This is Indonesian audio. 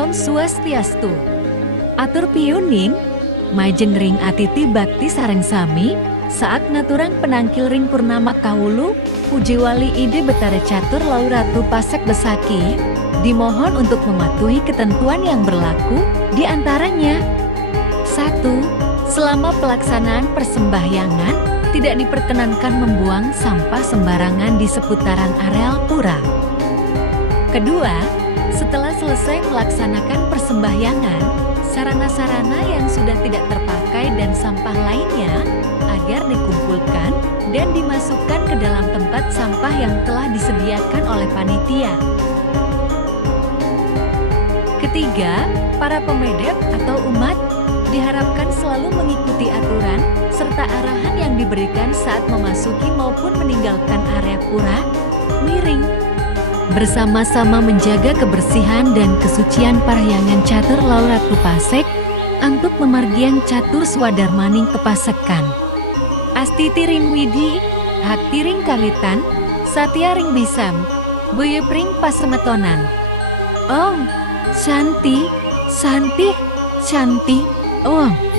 Om Swastiastu. Atur piyuning, majeng ring atiti bakti sareng sami, saat ngaturang penangkil ring purnama kawulu, puji wali ide Betara Catur Lau Ratu Pasek Besaki, dimohon untuk mematuhi ketentuan yang berlaku, di antaranya 1. Selama pelaksanaan persembahyangan, tidak diperkenankan membuang sampah sembarangan di seputaran areal pura. Kedua, setelah selesai melaksanakan persembahyangan, sarana-sarana yang sudah tidak terpakai dan sampah lainnya agar dikumpulkan dan dimasukkan ke dalam tempat sampah yang telah disediakan oleh panitia. Ketiga, para pemedep atau umat diharapkan selalu mengikuti aturan serta arahan yang diberikan saat memasuki maupun meninggalkan area pura, miring. Bersama-sama menjaga kebersihan dan kesucian Parahyangan Catur Lau Ratu Pasek, untuk memargiang Catur Swadarmaning kepasekan. Astiti ring widi, hakti ring kalitan, satya ring bisam, boyo pring pasemetonan. Om, Shanti, Shanti, Shanti, Om.